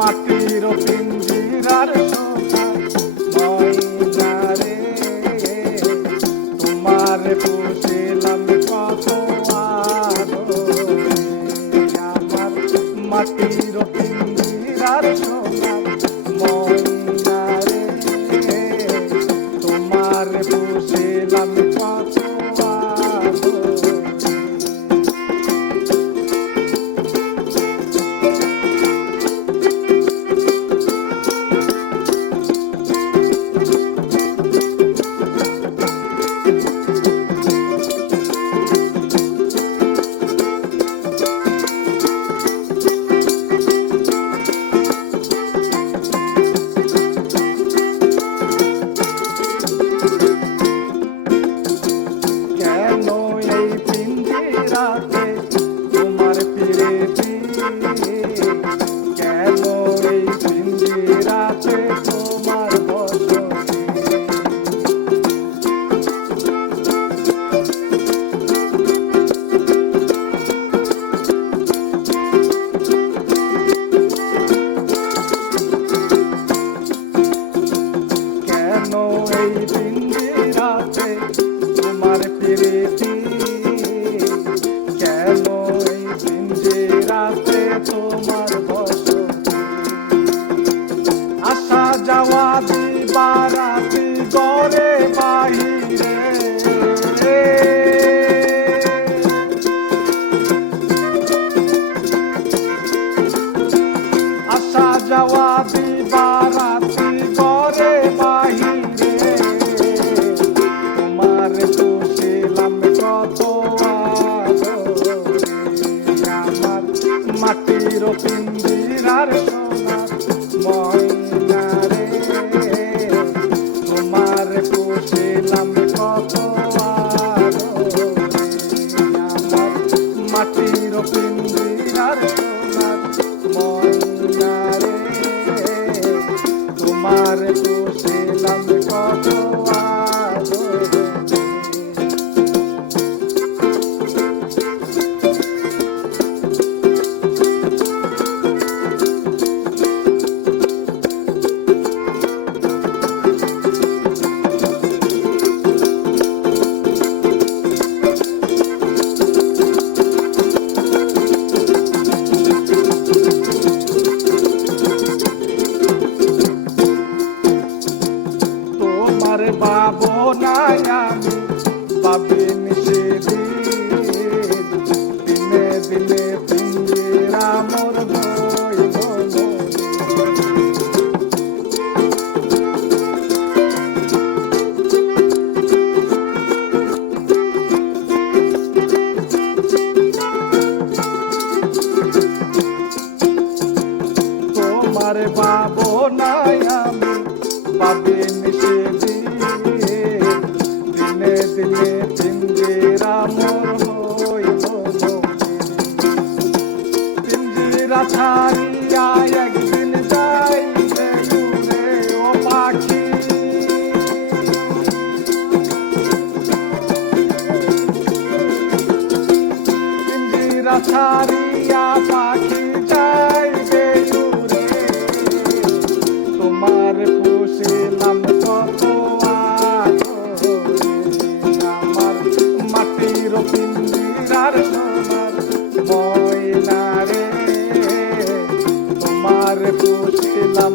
মাটির পিঞ্জিরার ময়না রে, তোমার পুষিলাম কত আদরে। আমার মাটির পিঞ্জিরার ময়না রে, তোমার পুষিলাম কত আদরে। তোমার পিরিতি কেন এই পিঞ্জিরাতে তোমার বসতি। কেন এই পিঞ্জিরাতে তোমার পিরিতি, কেন এই পিঞ্জিরাতে তোমার বসতি। আসা যাওয়া দিবারাতি ঘরে বাহিরে, আসা যাওয়া দিবারাতি ঘরে বাহিরে, তোমার পুষিলাম কত আদরে। আমার মাটির পিঞ্জিরার ময়না রে, তোমার পুষিলাম কত আদরে। আমার মাটির পিঞ্জিরার ময়না রে, তোমার পুষিলাম কত আদরে। তোমার ভাবনায় আমি ভাবিনি সেদিন, দিনে দিনে পিঞ্জিরা মোর হইল তোমার ভাবনায় আমি ভাবিনি সেদিন, দিনে দিনে পিঞ্জিরা মোর হইল। পিঞ্জিরা ছাড়িয়া একদিন যাইবে উড়ে ও পাখি, পিঞ্জিরা ছাড়িয়া পাখি যাইবে উড়ে, তোমার পুষিলাম কত আদরে। আমার মাটির পিঞ্জিরার ময়না রে, তোমার পুষিলাম